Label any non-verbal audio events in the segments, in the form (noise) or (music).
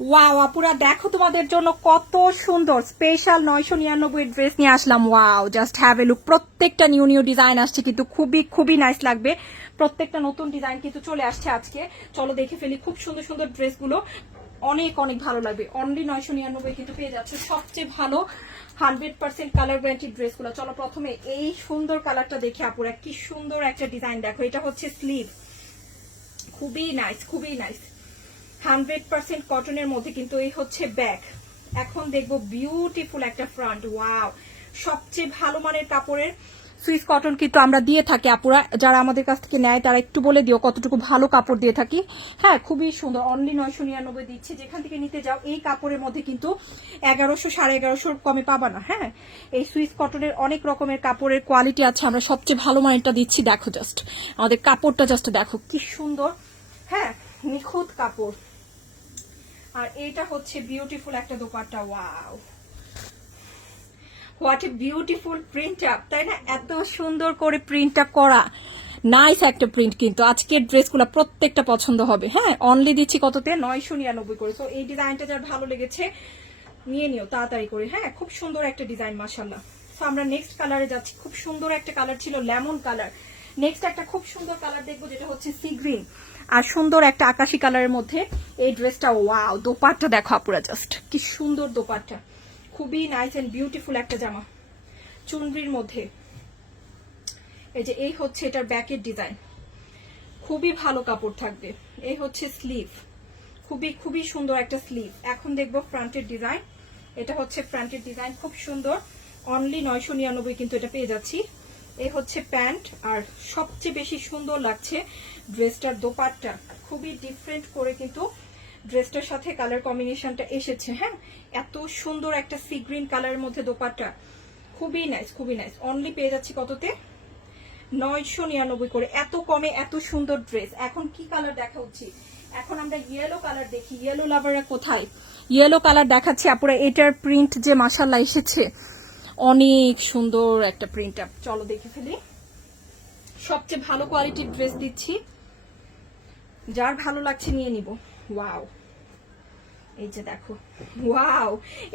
Wow আপুরা, দেখো তোমাদের জন্য কত সুন্দর স্পেশাল নয়শো নিরানব্বই ড্রেস নিয়ে আসলাম। Wow just have a look প্রত্যেকটা নিউ নিউ ডিজাইন আসছে কিন্তু খুবই খুবই নাইস লাগবে। প্রত্যেকটা নতুন ডিজাইন কিন্তু চলে আসছে আজকে। চলো দেখে ফেলি খুব সুন্দর সুন্দর ড্রেসগুলো অনেক অনেক ভালো লাগবে। অনলি নয়শো নিরানব্বই কিন্তু পেয়ে যাচ্ছে সবচেয়ে ভালো হান্ড্রেড পার্সেন্ট কালার গ্যারান্টি ড্রেসগুলো চলো প্রথমে এই সুন্দর কালারটা দেখে আপুরা। কি সুন্দর একটা ডিজাইন দেখো। এটা হচ্ছে স্লিভ খুবই নাইস খুবই নাইস হান্ড্রেড পার্সেন্ট কটনের মধ্যে কিন্তু এই হচ্ছে ব্যাগ। এখন দেখব বিউটিফুল একটা ফ্রন্ট ওয়াও সবচেয়ে ভালো মানের কাপড়ের সুইস কটন কিন্তু আমরা দিয়ে থাকি, আপুরা। যারা আমাদের কাছ থেকে নেয়, তারা একটু বলে দিও কতটুকু ভালো কাপড় দিয়ে থাকি। হ্যাঁ খুবই সুন্দর। অনলি নয়শো নিরানব্বই দিচ্ছে। যেখান থেকে নিতে যাও, এই কাপড়ের মধ্যে কিন্তু এগারোশো, সাড়ে এগারোশোর কমে পাবা না হ্যাঁ? এই সুইস কটনের অনেক রকমের কাপড়ের কোয়ালিটি আছে। আমরা সবচেয়ে ভালো মানেরটা দিচ্ছি, দেখো জাস্ট আমাদের কাপড়টা জাস্ট দেখো, কি সুন্দর। হ্যাঁ নিখুঁত কাপড়। আর এটা হচ্ছে বিউটিফুল একটা dupatta wow what a beautiful print up তাই না? এত সুন্দর করে প্রিন্ট আপ করা। নাইস একটা প্রিন্ট কিন্তু। আজকের ড্রেসগুলো প্রত্যেকটা পছন্দ হবে। হ্যাঁ অনলি দিচ্ছি কততে? নয়শো নিরানব্বই করে। তো এই ডিজাইনটা যার ভালো লেগেছে, নিয়ে নিও তাড়াতাড়ি করে। হ্যাঁ খুব সুন্দর একটা ডিজাইন মাসাল্লাহ তো আমরা নেক্সট কালারে যাচ্ছি। খুব সুন্দর একটা কালার ছিল লেমন কালার নেক্সট একটা খুব সুন্দর কালার দেখব, যেটা হচ্ছে সি গ্রিন আর সুন্দর একটা আকাশি কালারের মধ্যে এই ড্রেসটা ওয়াও দোপাট্টা দেখো আপুরা জাস্ট কি সুন্দর দোপাট্টা। খুবই নাইস এন্ড বিউটিফুল একটা জামা চুনরির মধ্যে। এই যে এই হচ্ছে এটার ব্যাকের ডিজাইন খুবই ভালো কাপড় থাকবে। এই হচ্ছে স্লিভ খুবই খুবই সুন্দর একটা স্লিভ এখন দেখব ফ্রন্টের ডিজাইন এটা হচ্ছে ফ্রন্টের ডিজাইন খুব সুন্দর। অনলি নয়শো নিরানব্বই কিন্তু এটা পেয়ে যাচ্ছি। এই হচ্ছে প্যান্ট, আর সবচেয়ে বেশি সুন্দর লাগছে ড্রেসটার দোপাট্টা। খুবই ডিফারেন্ট করে কিন্তু ড্রেসটার সাথে কালার কম্বিনেশনটা এসেছে হ্যাঁ? এত সুন্দর একটা সি গ্রিন কালারের মধ্যে দোপাট্টা। খুবই নাইস খুবই নাইস অনলি পেয়ে যাচ্ছি কততে? নয়শো নিরানব্বই করে। এত কমে এত সুন্দর ড্রেস এখন কি কালার দেখা উচিত? এখন আমরা ইয়েলো কালার দেখি। ইয়েলো লাভাররা কোথায়? ইয়েলো কালার দেখাচ্ছি আপুরা, এটার প্রিন্ট যে মাসাল্লাহ এসেছে। অনেক সুন্দর একটা প্রিন্ট আপ চলো দেখে ফেলি। সবচেয়ে ভালো কোয়ালিটির ড্রেস দিচ্ছি। যার ভালো লাগছে নিয়ে নিব। ওয়াও এই যে দেখো। ওয়াও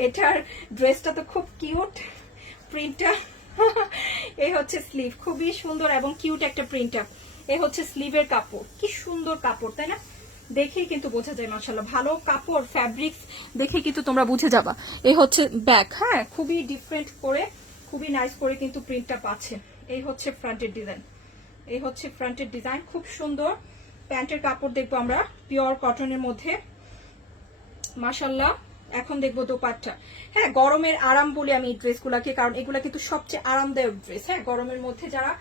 এটার ড্রেসটা তো খুব কিউট প্রিন্টটা এই হচ্ছে স্লিভ খুবই সুন্দর এবং কিউট একটা প্রিন্ট আপ এই হচ্ছে স্লিভের কাপড়। কি সুন্দর কাপড়, তাই না? দেখেই কিন্তু বোঝা যায় মাসাল্লাহ ভালো কাপড় ফ্যাব্রিক্স দেখে কিন্তু তোমরা বুঝে যাবা। এই হচ্ছে ব্যাগ হ্যাঁ? খুবই ডিফারেন্ট করে, খুবই নাইস করে কিন্তু প্রিন্টটা পাচ্ছে। এই হচ্ছে ফ্রন্টের ডিজাইন এই হচ্ছে ফ্রন্টের ডিজাইন খুব সুন্দর। প্যান্টের কাপড় দেখব আমরা পিওর কটনের মধ্যে। মাসাল্লাহ এখন দেখব দোপাট্টা। হ্যাঁ গরমের আরাম বলি আমি এই ড্রেসগুলাকে কারণ এগুলা কিন্তু সবচেয়ে আরামদায়ক ড্রেস হ্যাঁ? গরমের মধ্যে যারা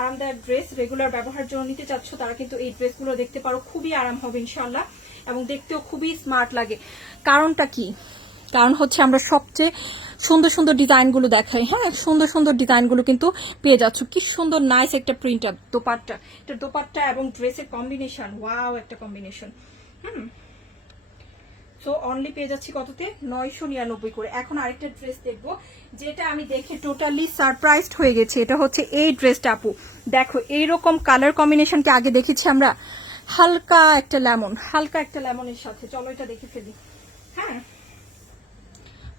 আরামদায়ক ড্রেস রেগুলার ব্যবহারের জন্য নিতে চাচ্ছ, তারা কিন্তু এই ড্রেসগুলো দেখতে পারো, খুবই আরাম হবে ইনশাল্লাহ এবং দেখতেও খুবই স্মার্ট লাগে। কারণটা কি? কারণ হচ্ছে আমরা সবচেয়ে সুন্দর সুন্দর ডিজাইনগুলো দেখাই হ্যাঁ? সুন্দর সুন্দর ডিজাইনগুলো কিন্তু পেয়ে যাচ্ছ। কি সুন্দর নাইস একটা প্রিন্টার দোপাট্টা। এটা দোপাট্টা এবং ড্রেসের কম্বিনেশন ওয়াও একটা কম্বিনেশন হুম? সো অনলি পেয়ে যাচ্ছি কততে? নয়শো নিরানব্বই করে। এখন আরেকটা ড্রেস দেখব, যেটা আমি দেখে টোটালি সারপ্রাইজড হয়ে গেছে। এটা হচ্ছে এই ড্রেসটা আপু। দেখো, এইরকম কালার কম্বিনেশনকে আগে দেখেছি আমরা। হালকা একটা লেমন হালকা একটা লেমনের সাথে। চলো এটা দেখে ফেলি। হ্যাঁ?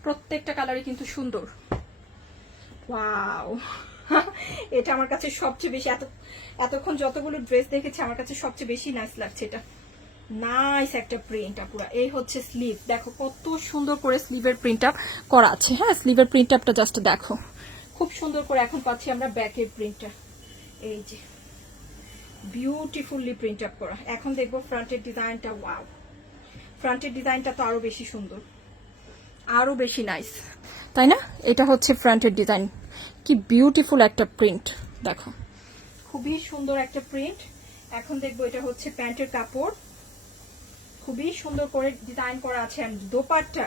প্রত্যেকটা কালারই কিন্তু সুন্দর। ওয়াও (laughs) এটা আমার কাছে সবচেয়ে বেশি, এত, এতক্ষণ যতগুলো ড্রেস দেখেছি, আমার কাছে সবচেয়ে বেশি নাইস লাগছে এটা। নাইস একটা প্রিন্ট পুরো। এই হচ্ছে স্লিভ দেখো কত সুন্দর করে স্লিভের প্রিন্ট আপ করা আছে। হ্যাঁ স্লিভের প্রিন্ট আপটা জাস্ট দেখো। খুব সুন্দর করে এখন পাচ্ছি আমরা ব্যাকের প্রিন্টটা এই যে বিউটিফুলি প্রিন্ট আপ করা। এখন দেখব ফ্রন্টের ডিজাইনটা ওয়াও ফ্রন্টের ডিজাইনটা তো আরও বেশি সুন্দর। আরও বেশি নাইস তাই না? এটা হচ্ছে ফ্রন্টের ডিজাইন কি বিউটিফুল একটা প্রিন্ট দেখো, খুবই সুন্দর একটা প্রিন্ট এখন দেখব এটা হচ্ছে প্যান্টের কাপড়। খুবই সুন্দর করে ডিজাইন করা আছে দোপাট্টা,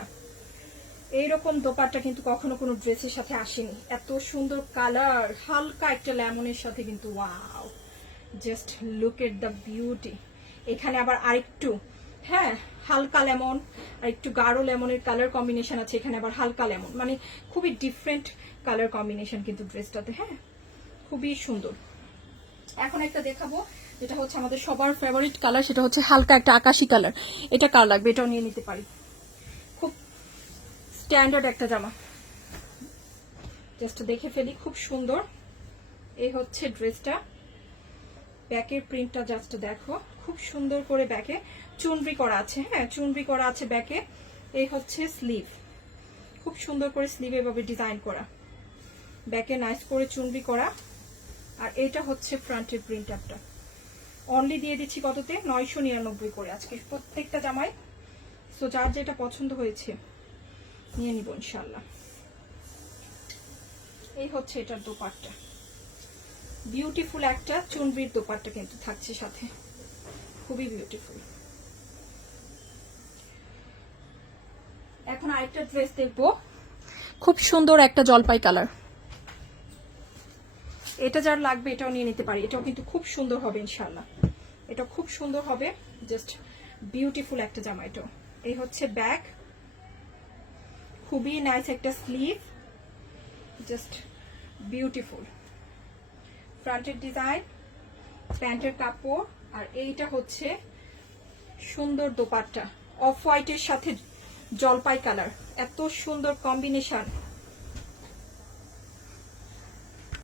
এইরকম দোপাট্টা কিন্তু কখনো কোনো ড্রেসের সাথে আসেনি। এত সুন্দর কালার হালকা একটা লেমনের সাথে কিন্তু wow just look at the beauty এখানে আবার আরেকটু হ্যাঁ হালকা লেমন আর একটু গাঢ় লেমনের কালার কম্বিনেশন আছে, এখানে আবার হালকা লেমন মানে খুবই ডিফারেন্ট কালার কম্বিনেশন কিন্তু ড্রেসটাতে হ্যাঁ? খুবই সুন্দর। এখন একটা দেখাবো যেটা হচ্ছে আমাদের সবার ফেভারিট কালার সেটা হচ্ছে হালকা একটা আকাশি কালার এটা কার লাগবে? এটাও নিয়ে নিতে পারি। খুব স্ট্যান্ডার্ড একটা জামা। জাস্ট দেখে ফেলি, খুব সুন্দর। এই হচ্ছে ড্রেসটা। ব্যাকের প্রিন্টটা জাস্ট দেখো। খুব সুন্দর করে ব্যাকে। চুনরি করা আছে হ্যাঁ চুনরি করা আছে ব্যাকে। এই হচ্ছে স্লিভ খুব সুন্দর করে স্লিভ এভাবে ডিজাইন করা। ব্যাকে নাইস করে চুনরি করা। আর এটা হচ্ছে ফ্রন্টের প্রিন্ট আপটা অনলি দিয়ে দিচ্ছি কততে? নয়শো নিরানব্বই করে। আজকে প্রত্যেকটা জামায় সো যার যেটা পছন্দ হয়েছে, নিয়ে নিব ইনশাল্লাহ এই হচ্ছে এটার দোপাট্টা। বিউটিফুল একটা চুনবির দোপাট্টা কিন্তু থাকছে সাথে। খুবই বিউটিফুল এখন আরেকটা ড্রেস দেখব। খুব সুন্দর একটা জলপাই কালার এটা যার লাগবে এটাও নিয়ে নিতে পারি। এটাও কিন্তু খুব সুন্দর হবে ইনশাল্লাহ এটা খুব সুন্দর হবে জাস্ট বিউটিফুল একটা জামা এটাও। এই হচ্ছে ব্যাগ খুবই নাইস একটা স্লিভ জাস্ট বিউটিফুল ফ্রন্টের ডিজাইন প্যান্টের কাপড়, আর এইটা হচ্ছে সুন্দর দোপাট্টা। অফ হোয়াইটের সাথে জলপাই কালার এত সুন্দর কম্বিনেশন